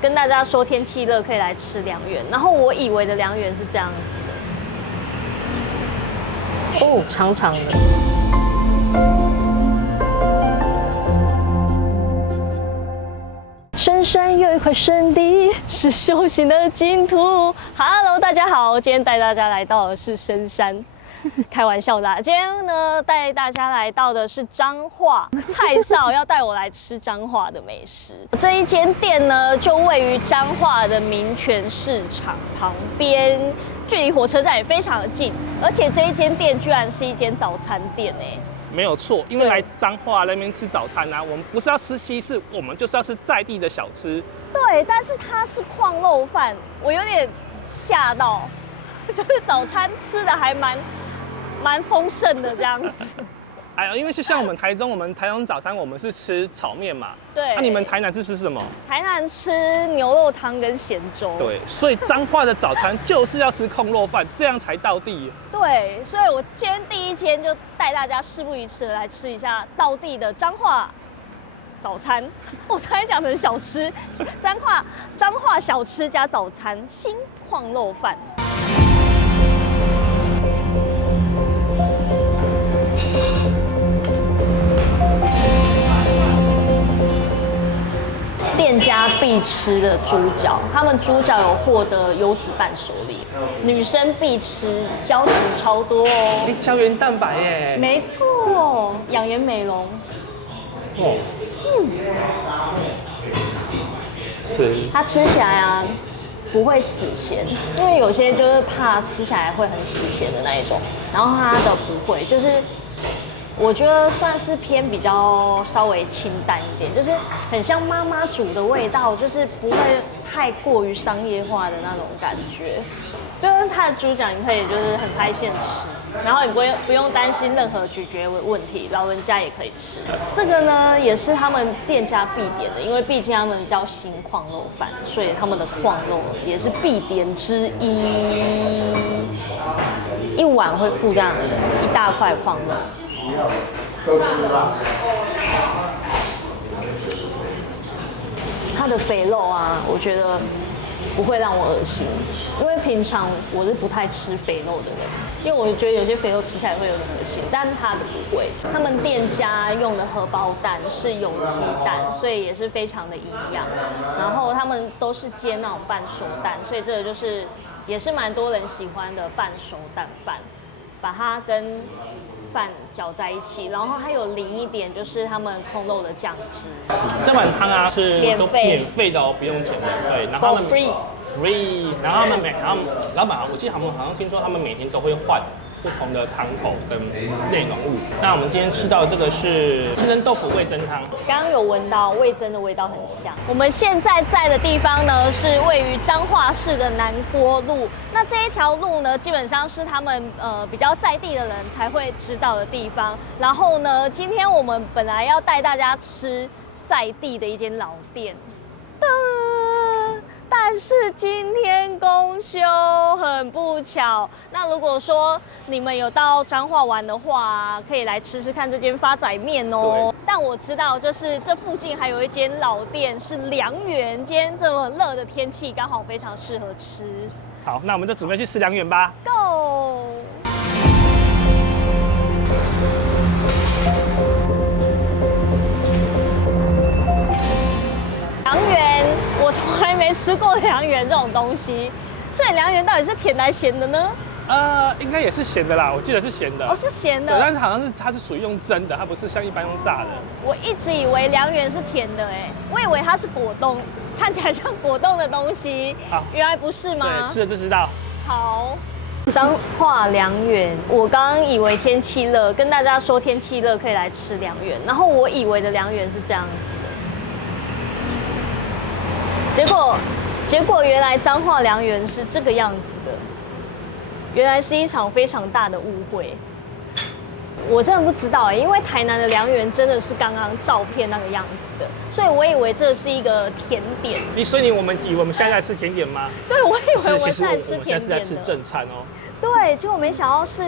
跟大家说天气热可以来吃良缘，然后我以为的良缘是这样子的，哦，长长的。深山有一块圣地，是修行的净土。Hello， 大家好，今天带大家来到的是深山。开玩笑的，今天呢带大家来到的是彰化，蔡少要带我来吃彰化的美食。这一间店呢就位于彰化的民权市场旁边，距离火车站也非常的近，而且这一间店居然是一间早餐店哎。没有错，因为来彰化那边吃早餐啊，我们不是要吃西式，我们就是要吃在地的小吃。对，但是它是矿肉饭，我有点吓到，就是早餐吃的还蛮丰盛的这样子。哎呀，因为是像我们台中早餐我们是吃炒面嘛，对。那你们台南是吃什么？台南吃牛肉汤跟咸粥。对，所以彰化的早餐就是要吃控肉饭，这样才到地。对，所以我今天第一间就带大家事不宜迟来吃一下道地的彰化早餐。我差点讲成小吃，彰化小吃加早餐新矿肉饭。店家必吃的猪脚，他们猪脚有获得优质伴手礼。女生必吃，胶质超多哦。胶原蛋白耶。没错，养颜美容。哦。是。它吃起来啊，不会死咸，因为有些就是怕吃起来会很死咸的那一种，然后它的不会，就是。我觉得算是偏比较稍微清淡一点，就是很像妈妈煮的味道，就是不会太过于商业化的那种感觉。就是它的猪脚，你可以就是很拍线吃，然后你不用担心任何咀嚼问题，老人家也可以吃。这个呢也是他们店家必点的，因为毕竟他们叫新矿肉饭，所以他们的矿肉也是必点之一。一碗会附这样一大块矿肉。它的肥肉啊，我觉得不会让我恶心，因为平常我是不太吃肥肉的人，因为我觉得有些肥肉吃起来会有点恶心，但是它的不会。他们店家用的荷包蛋是有机蛋，所以也是非常的营养。然后他们都是煎那种半熟蛋，所以这个就是也是蛮多人喜欢的半熟蛋饭，把它跟饭搅在一起，然后还有淋一点就是他们控肉的酱汁。这碗汤啊是都免费的哦，不用钱免费。然后他们 free， 然后他们老板，我记得他们好像听说他们每天都会换不同的汤头跟内容物。那我们今天吃到的这个是清蒸豆腐味噌汤，刚刚有闻到味噌的味道很香。我们现在在的地方呢是位于彰化市的南郭路，那这一条路呢基本上是他们比较在地的人才会知道的地方。然后呢，今天我们本来要带大家吃在地的一间老店，但是今天公休，很不巧。那如果说你们有到彰化玩的话，可以来吃吃看这间发仔面哦。但我知道，就是这附近还有一间老店是良缘，今天这么热的天气，刚好非常适合吃。好，那我们就准备去吃良缘吧。 Go！ 良缘，我从来没吃过良缘这种东西，所以良缘到底是甜还是咸的呢？应该也是咸的啦，我记得是咸的。哦，是咸的。对，但是好像是它是属于用蒸的，它不是像一般用炸的。我一直以为良缘是甜的，哎，我以为它是果冻，看起来像果冻的东西。好，原来不是吗？对，吃了就知道。好。彰化良缘，我刚刚以为天气热，跟大家说天气热可以来吃良缘，然后我以为的良缘是这样子的，结果原来彰化良缘是这个样子的，原来是一场非常大的误会。我真的不知道哎，因为台南的良缘真的是刚刚照片那个样子的，所以我以为这是一个甜点。所以我们以为我们现在在吃甜点吗？对，我以为我们现在吃甜点的。我们现在是在吃正餐哦。对，结果没想到是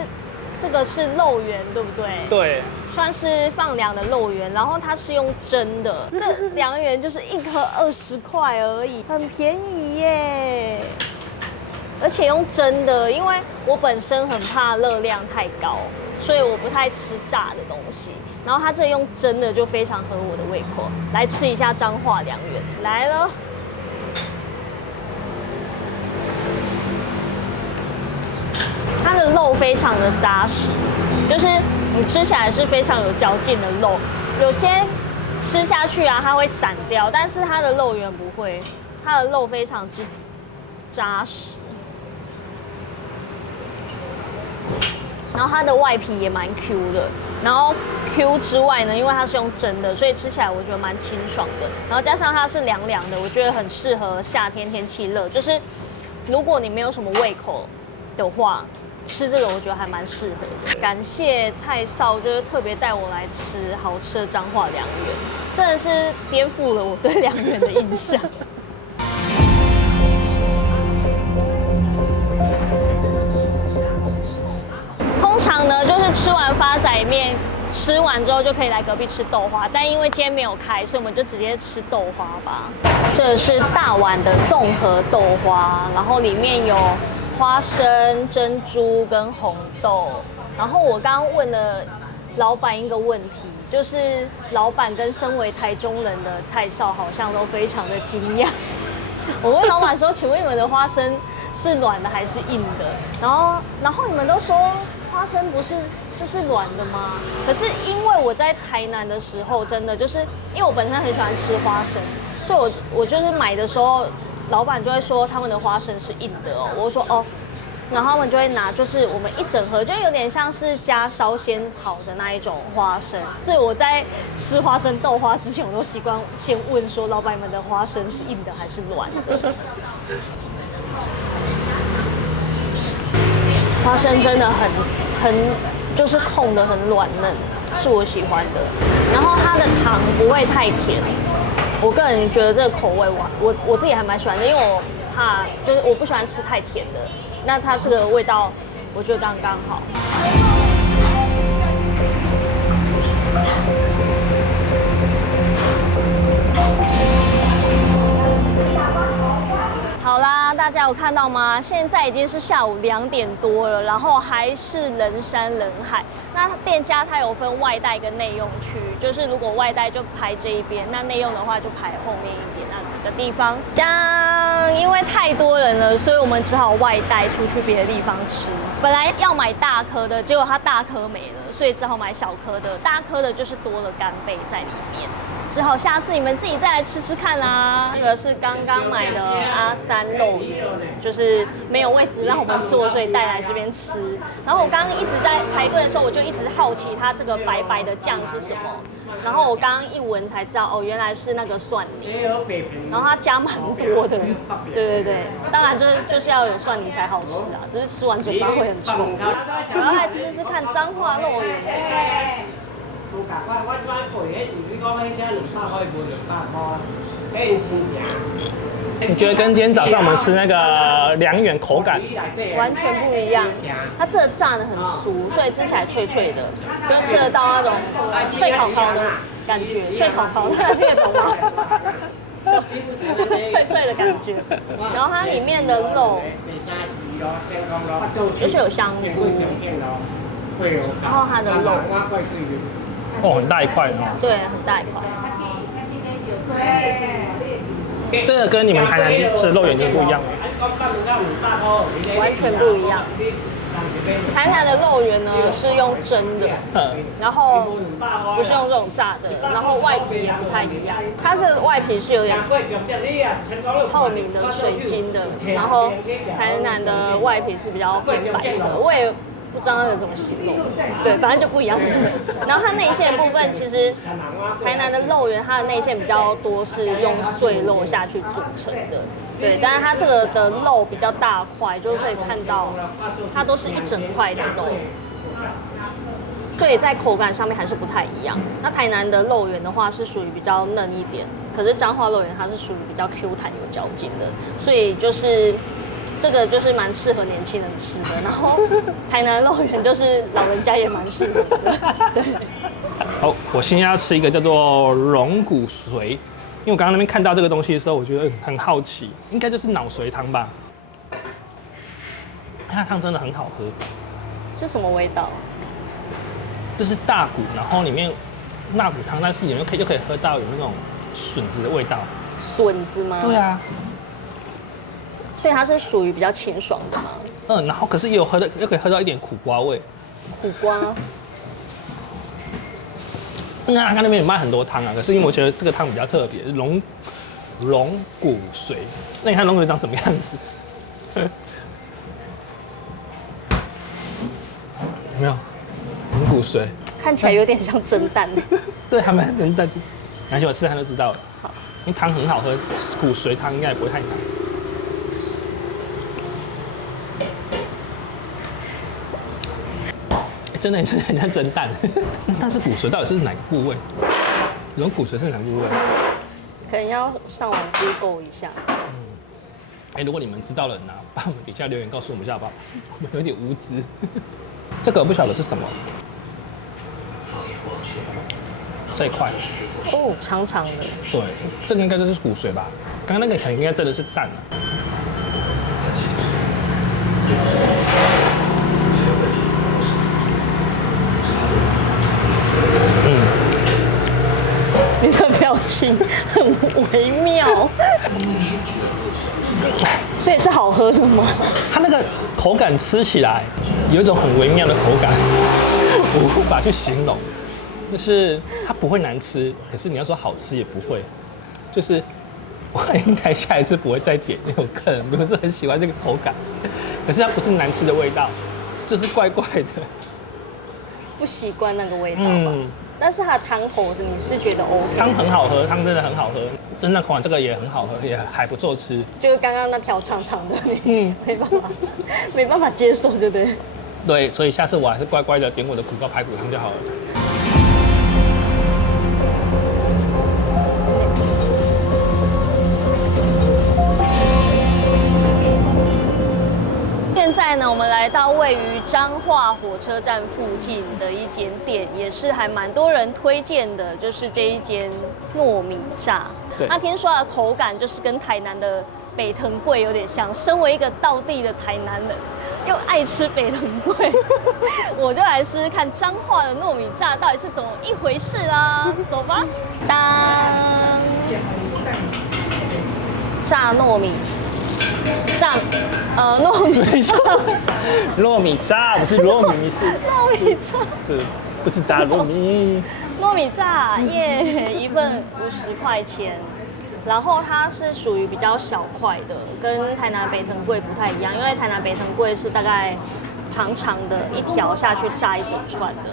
这个是肉圆，对不对？对，算是放凉的肉圆，然后它是用蒸的，这凉圆就是一颗20块而已，很便宜耶。而且用蒸的，因为我本身很怕热量太高，所以我不太吃炸的东西。然后它这用蒸的就非常合我的胃口。来吃一下彰化凉圆，来了。它的肉非常的扎实，就是你吃起来是非常有嚼劲的肉。有些吃下去啊，它会散掉，但是它的肉圆不会，它的肉非常之扎实。然后它的外皮也蛮 Q 的，然后 Q 之外呢，因为它是用蒸的，所以吃起来我觉得蛮清爽的。然后加上它是凉凉的，我觉得很适合夏天天气热。就是如果你没有什么胃口的话，吃这个我觉得还蛮适合的。感谢蔡少，就是特别带我来吃好吃的彰化凉圆，真的是颠覆了我对凉圆的印象。通常呢，就是吃完发仔面，吃完之后就可以来隔壁吃豆花，但因为今天没有开，所以我们就直接吃豆花吧。这是大碗的综合豆花，然后里面有花生、珍珠跟红豆。然后我刚刚问了老板一个问题，就是老板跟身为台中人的蔡少好像都非常的惊讶。我问老板说：“请问你们的花生是软的还是硬的？”然后你们都说花生不是就是软的吗？可是因为我在台南的时候，真的就是因为我本身很喜欢吃花生，所以我就是买的时候，老板就会说他们的花生是硬的哦。我说哦，然后他们就会拿，就是我们一整盒，就有点像是加烧仙草的那一种花生。所以我在吃花生豆花之前，我都习惯先问说，老板们的花生是硬的还是软的？花生真的很就是控的很软嫩，是我喜欢的。然后它的糖不会太甜，我个人觉得这个口味我自己还蛮喜欢的，因为我怕就是我不喜欢吃太甜的。那它这个味道我觉得刚刚好。好啦，大家有看到吗？现在已经是下午2点多了，然后还是人山人海。那店家它有分外带跟内用区，就是如果外带就排这一边，那内用的话就排后面一点那个地方。这样，因为太多人了，所以我们只好外带出去别的地方吃。本来要买大颗的，结果它大颗没了，所以只好买小颗的。大颗的就是多了干贝在里面。只好下次你们自己再来吃吃看啦。这个是刚刚买的阿三肉圆，就是没有位置让我们坐，所以带来这边吃。然后我刚刚一直在排队的时候，我就一直好奇它这个白白的酱是什么。然后我刚刚一闻才知道，哦，原来是那个蒜泥。然后它加蛮多的，对对对，当然就是要有蒜泥才好吃啊，只是吃完嘴巴会很臭。我要来吃吃看彰化肉圆。你觉得跟今天早上我们吃那个凉圆口感完全不一样？它这个炸的很酥，所以吃起来脆脆的，就吃得到那种脆烤烤的感觉，脆烤烤的听得懂吗？脆脆的感觉。然后它里面的肉就是有香菇，然后它的肉。哦，很大一块哦。对，很大一块。这个跟你们台南吃的肉圆就不一样了。完全不一样。台南的肉圆呢是用蒸的，然后不是用这种炸的，然后外皮也不太一样。它这个外皮是有点透明的、水晶的，然后台南的外皮是比较偏白色。我也不知道那个怎么形容，对，反正就不一样。然后它内馅的部分，其实台南的肉圆它的内馅比较多是用碎肉下去组成的，对，但是它这个的肉比较大块，就可以看到它都是一整块的肉，所以在口感上面还是不太一样。那台南的肉圆的话是属于比较嫩一点，可是彰化肉圆它是属于比较 Q 弹有嚼劲的，所以就是这个就是蛮适合年轻人吃的。然后台南肉圆就是老人家也蛮适合的，对。好，我现在要吃一个叫做龙骨髓，因为我刚刚那边看到这个东西的时候，我觉得很好奇，应该就是脑髓汤吧。它汤真的很好喝，是什么味道？就是大骨，然后里面纳骨汤，但是你又可以喝到有那种笋子的味道。笋子吗？对啊。所以它是属于比较清爽的吗？然后可是也有又可以喝到一点苦瓜味。苦瓜。那他那边有卖很多汤啊，可是因为我觉得这个汤比较特别，龙骨髓。那你看龙骨髓长什么样子？有没有？龙骨髓看起来有点像蒸蛋。对，还蛮蒸蛋。拿起我试看就知道了。好，因为汤很好喝，骨髓汤应该也不会太难。真的也是很像蒸蛋，但是骨髓到底是哪个部位？龙骨髓是哪个部位？可能要上网 Google 一下。如果你们知道了呢，帮我们底下留言告诉我们一下好不好？我们有点无知。这个我不晓得是什么。这一块。哦，长长的。对，这个应该就是骨髓吧？刚刚那个可能应该真的是蛋啊。你的表情很微妙，所以是好喝的吗？它那个口感吃起来有一种很微妙的口感，我无法去形容。就是它不会难吃，可是你要说好吃也不会。就是我应该下一次不会再点那种客人不是很喜欢这个口感，可是它不是难吃的味道，就是怪怪的。不习惯那个味道吧。但是它的汤头你是觉得 OK？ 汤很好喝，汤真的很好喝，真的口感这个也很好喝，也还不错吃。就是刚刚那条长长的，你没办法接受，对不对？对，所以下次我还是乖乖的点我的苦瓜排骨汤就好了。现在呢，我们来到位于彰化火车站附近的一间店，也是还蛮多人推荐的，就是这一间糯米炸。那听说它的口感就是跟台南的北藤贵有点像。身为一个道地的台南人，又爱吃北藤贵，我就来试试看彰化的糯米炸到底是怎么一回事啦。走吧，当炸糯米。糯米炸，糯米炸不是糯米是糯米炸，是不是炸糯米？糯米炸耶，一份50块钱，然后它是属于比较小块的，跟台南北藤贵不太一样，因为台南北藤贵是大概长长的一条下去炸一整串的。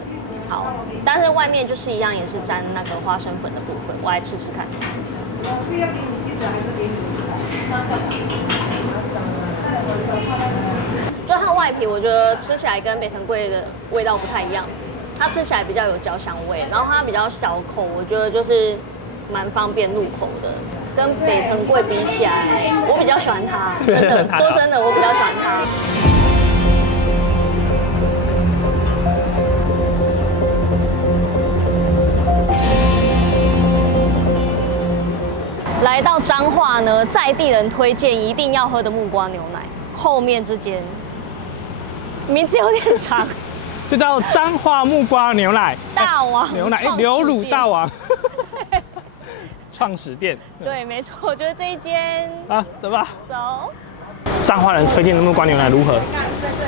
好，但是外面就是一样，也是沾那个花生粉的部分，我来吃吃看。就它外皮，我觉得吃起来跟北藤贵的味道不太一样，它吃起来比较有焦香味，然后它比较小口，我觉得就是蛮方便入口的。跟北藤贵比起来，我比较喜欢它，真的，说真的，我比较喜欢它。来到彰化呢，在地人推荐一定要喝的木瓜牛奶，后面这间名字有点长，就叫彰化木瓜牛奶大王牛奶刘乳大王创始店。对，没错，我觉得这一间啊，走吧，走。彰化人推荐的木瓜牛奶如何？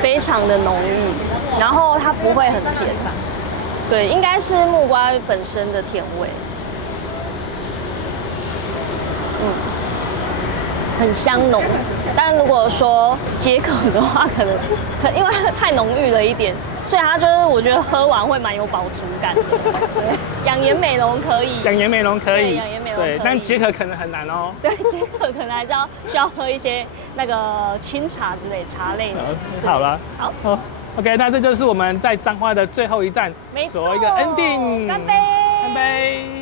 非常的浓郁，然后它不会很甜，对，应该是木瓜本身的甜味。很香浓，但如果说解渴的话，可能因为太浓郁了一点，所以它就是我觉得喝完会蛮有饱足感的。养颜美容可以，养颜美容可以，养颜美容可以，对，但解渴可能很难哦。对，解渴可能还是需要喝一些那个清茶之类茶类的。好了，好，OK， 那这就是我们在彰化的最后一站，没错，一个 ending，干杯，干杯。